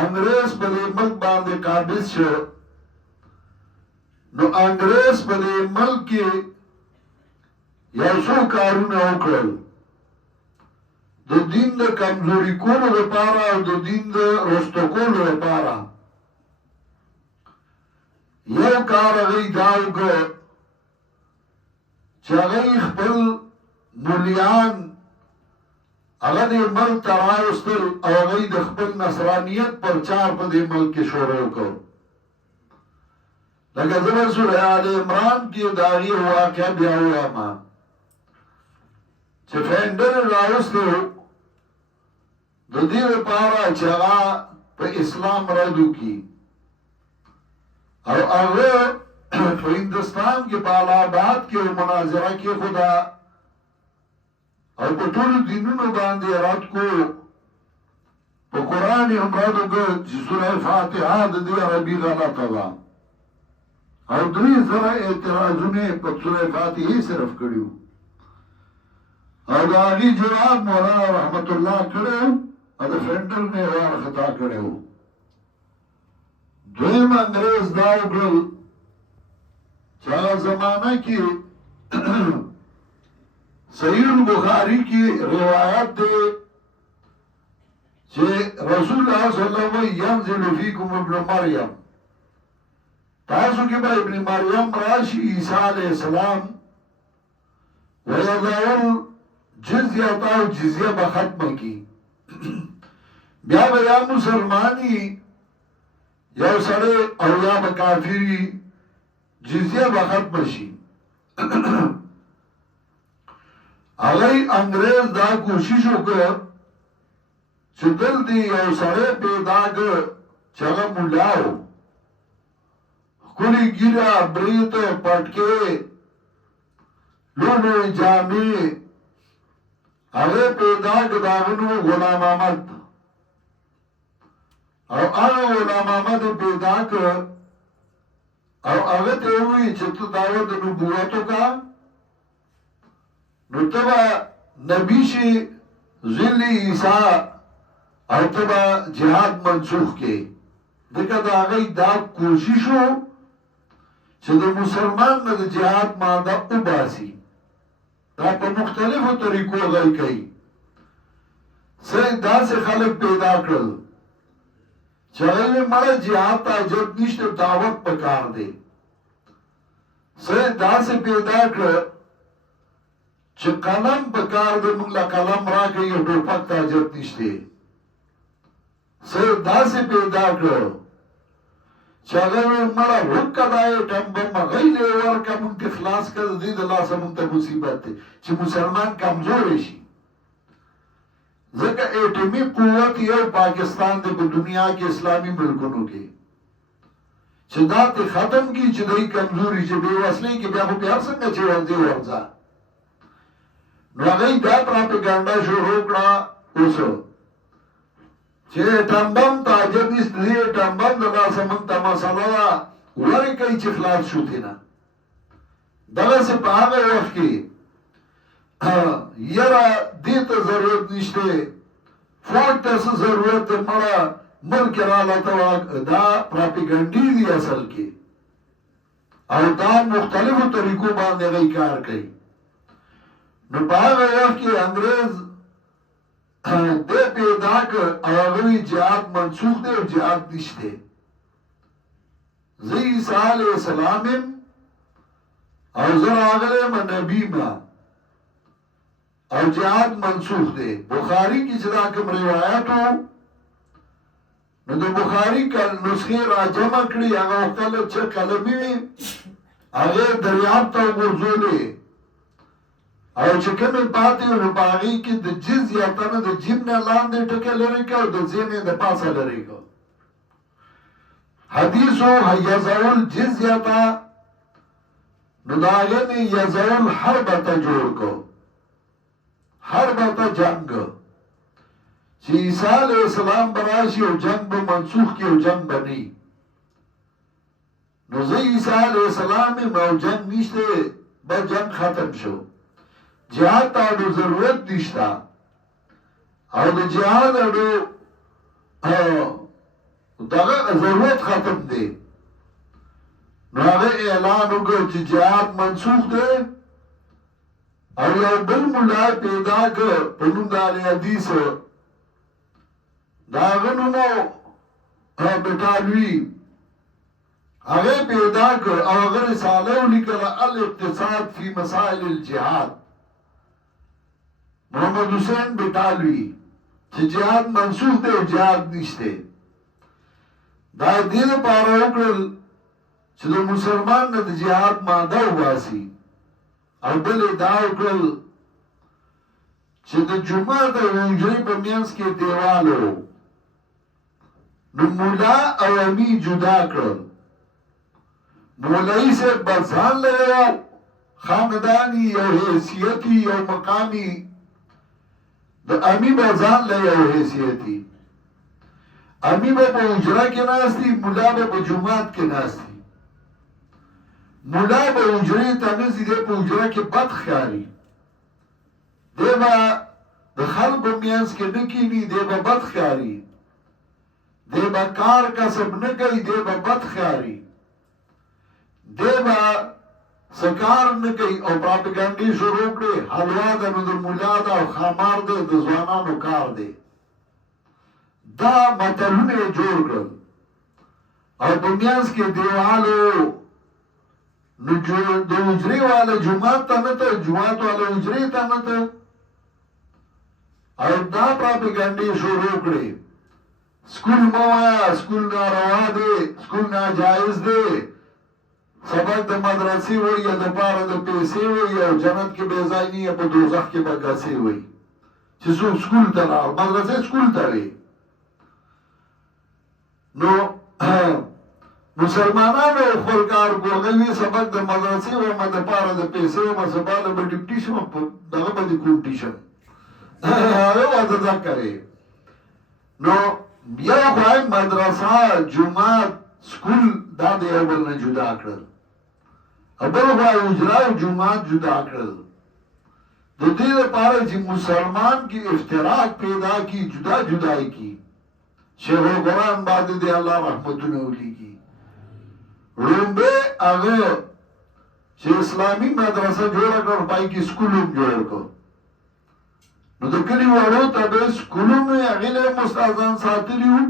انګریز په دې ملک باندې قابض شو، نو انګریز په دې ملک کې یو څو کارونه وکړل، د دین د کمزوري کولو لپاره او د دین د رسته کولو لپاره. یو کار هغوی دا وکړ چې هغوی خپل مولیان هغه دې ملک ته راوستل او هغوی د خپل نصرانیت پرچار په دې ملک کې شروع وکړ. لکه زه به سوره آل عمران کې د هغې واقعه بیا ووایم چې فینډر یې راوستی و د دې لپاره چې هغه په اسلام رد وکړي، او هغه په هندوستان کې په الهاباد کې مناظره کې خدا او په ټولو دینونو باندې رد کو، په قرآن یې هم رد وکړ چې سوره فاتحه د دې عربي غلطه ده، او 3,000 اعتراضونه په سوره فاتحه صرف کړي، او د هغې جواب مولانا رحمت الله کړی او د فینډر نه یې وارخطا کړی و. دویم انګریز دا وکړل چې هغه زمانه کې صحیح البخاري کې روایت دی چې رسول الله صلی الله علیه وسلم ینزل فیکم ابن مریم، تاسو کې به ابن مریم راشي عیسی علیه السلام، ویضعون جزیه او جزیه به ختمه کی، بیا به یا مسلمانی یو سړی او یا به کافری، جزیه به ختمه شي. هغوی انګریز دا کوشش وکړ چې دلته یو سړی پیدا کړ چې هغه مولا و، ښکلې ږیره، برېت، پټکې، لوړې جامې، هغه پیدا کړ، د هغه نوم غلام احمد، او هغه غلام احمد پیدا کړ او هغه ته یې وویل چې ته دعوه د نبوت وکړه، نو ته به نبي شي ظل عیسی، او ته به جهاد منسوخ کړې. ځکه د هغوی دا کوشش و چې د مسلمان نه د جهاد ماده وباسي. دا په مختلفو طریقو هغوی کوي. داسې خلک پیدا کړل چې هغوی مړه جهاد ته حاجت نشته، دعوت پکار دی. داسې پیدا کړه چې قلم پکار دی، موږ له قلم راکړئ، او ټوپک ته حاجت نشته. داسې پیدا کړه چې هغوی مړه وکړه دا ایټم بم هغوی له یې ورکړه، موږ ته خلاص کړه، د دې د لاسه موږ ته مصیبت دی چې مسلمان کمزوری شي. ځکه ایټمي قوت یو پاکستان دی په دنیا کې اسلامي ملکونو کې، چې دا ته ختم کی چې دوی کمزوري چې بې وسلې کې بیا خو بیا څنګه چې ورځي ورځه. نو هغوی دا پراپګانډا شروع کړه اوس چې ایټم بم ته حاجت نشته، دې ایټم بم د لاسه موږ ته مسله ده، ولې کوي چې خلاص شو تېنه. دغسې په هغه وخت کې یره دې ته ضرورت نشته، فوج ته څه ضرورت دی، مړه ملک راله ته دا پراپګنډې دي اصل کې، او دا مختلفو طریقو باندې هغوی کار کوي. نو په هغه وخت کې انګریز دې پیدا کړ او هغوی جهاد منسوخ دی او جهاد نشته. زه عیسی علیه السلام یم او زه راغلی یم نبي ما، او جهاد منسوخ دی. بخاری کی چې دا کوم روایت و، نو د بخاری نسخې را جمع کړي، هغه وختله چې قلمي وي هغې دریاب ته وغورځولې، او چې کومې پاتې وې نو په هغې کې د جزیه ته نه د جیم نه لاندې ټکی لرې کړه او د ځې نه د پاسه لرې کړه. حدیثو یزول جزیه ته، نو د هغې نه یزول حربه ته جوړ کړه، حربه ته جنگ، چې عیسی علیه السلام به راشي او جنگ به منسوخ کړي او جنگ به نه. نو زه عیسی علیه السلام یم او جنگ نشته، به جنگ ختم شو، جهاد ته اډو ضرورت نشته، او د جهاد اډو دغه ضرورت ختم دی نو هغه اعلان وکړ چې جهاد منسوخ دی او یو بل مولا پیدا کړ په نوم د اهل حدیث د هغه نوم بټالوي هغه پیدا کړ او هغه رساله ولیکله الاقتصاد فی مسائل الجهاد محمد حسین بټالوي چې جهاد منسوخ دی او جهاد نشته دا دې لپاره وکړل چې د مسلمان نه د جهاد ماده وباسي او بل یې دا وکړل چې د جومات او حجرې په منځ کې دیوال و نو مولا او امي جدا کړل مولوي صاحب به ځان له یو خانداني یو حیثیتي یو مقامي د امي به ځان له یو حیثیتي امي به په حجره کې ناستي مولا به په جومات کې ناستي مولا به حجرې ته نه ځي دی په حجره کې بد ښکاري دی به د خلکو منځ کې نه کښېني دی به بد ښکاري دی به کار کسب نه کوي دی به بد ښکاري دی به څه کار نه کوي او پراپګانډې شروع کړې حلوا ده نو د مولا ده او خامار ده د ځوانانو کار دی دا متلونه یې جوړ کړل او په منځ کې دیوالو نو د حجرې والا جومات ته نه ته جومات والا حجرې ته نه ته او دا پراپګانډې شروع کړې سکول مه وایه سکول ناروا دی سکول ناجایز دی سبق د مدرسې وایي یا د پاره د پیسې وایي او جنت کې بې ځای نه په دوزخ کې به ګسې وایي چې څوک سکول ته راغل مدرسې سکول ته وي نو مسلمانانو خپل کار کوي سبق د مدرسې و د پاره د پیسې و سباله به ډیپټي شم دغه به د کومپټیشن هغه وځه ذکرې نو بیا خو مدرسه جمعه سکول دا د یو بل نه جدا کړل او بل خو حجره او جومات جدا کړل د دې لپاره چې مسلمان کې افتراق پیدا کی جدا جدائی کی شیخ القرآن باندې دی الله رحمتونه ولیکي رومبه هغه چې اسلامي مدرسه جوړه کړ پای کې سکول هم جوړ کړ نو د کلی وړو ته به سکولونه هغې له استادان ساتلي وو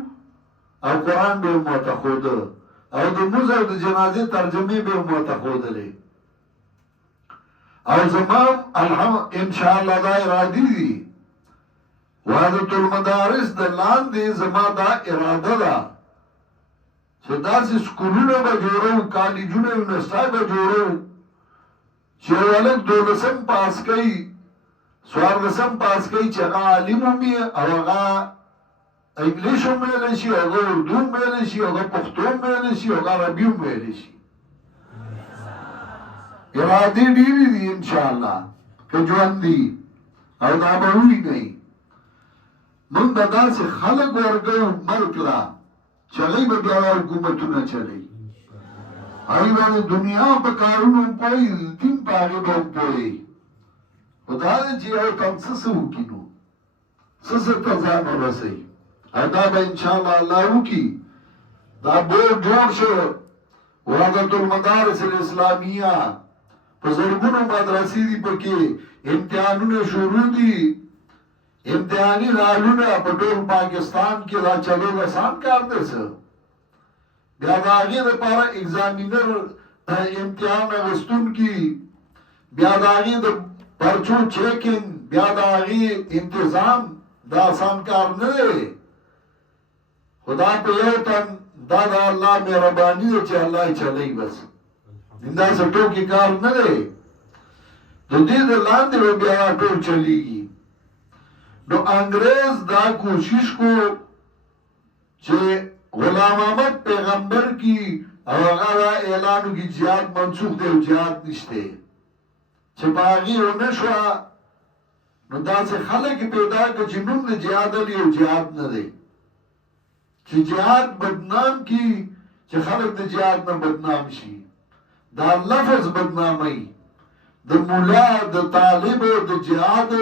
او قرآن به یې ورته ښوده او د لمونځ او د جنازې ترجمې به یې ورته ښودلې او زما انشاءالله دا ارادي دي وحدت المدارس د لاندې زما دا اراده ده چې داسې سکولونه به جوړو کالجونه یونیورسټۍ به جوړو چې یو هلک 12 پاس کوي 14 پاس کوي چې هغه عالم وي او هغه انګلیش هم ویلی شي هغه اردو هم ویلی شي هغه پښتو هم ویلی شي هغه عربي هم ویلی شي ارادې ډېرې دي انشاءالله که ژوند دي او دا به ووینئ موږ به داسې خلک ورکوو ملک له چې هغوی به بیا حکومتونه چلوي هغوی به د دنیا په کارونو هم پوهېږي د دین په هغې به هم پوهېږي خو دا دی چې یو کم څه وکړي نو څه ته ځان ورسوي او دا به انشاءالله الله وکړي دا بورډ جوړ شو وحدت المدارس الاسلامیه په زرګونو مدرسې دي پکې امتحانونه شروع دي امتحاني حالونه په ټول پاکستان کې دا چلول آسان کار دی څه بیا د هغې دپاره اگزامینر امتحان اخیستونکي بیا د هغې د پرچو چیکینګ بیا د هغې انتظام دا آسان کار نه دی خدا په یو تن دا د الله مهرباني ده چې الله یې چلوي بس داسې ټوکې کار نه دی د دې د لاندې به بیا ټول چلیږي نو انګریز دا کوشش کو چې غلام احمد پیغمبر کی او هغه دا اعلان وکړي جهاد منسوخ دی او جهاد نشته چې په هغې ونه شوه نو داسې خلک پیدا کړه چې نوم د جهاد علی او جهاد نه دی چې جهاد بدنام کی چې خلک د جهاد نه بدنام شي دا لفظ بدنامي د مولا د طالب د جهاد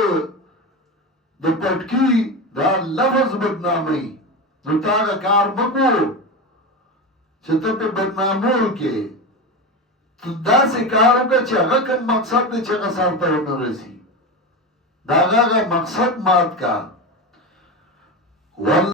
د پټکی دا لفظ بدنامي نو تا کار مکو چې ته په بدنامو کې ته داسې کار وکړه چې هغه کوم مقصد دی چې هغه سرته ونه رسي د هغه مقصد مات کا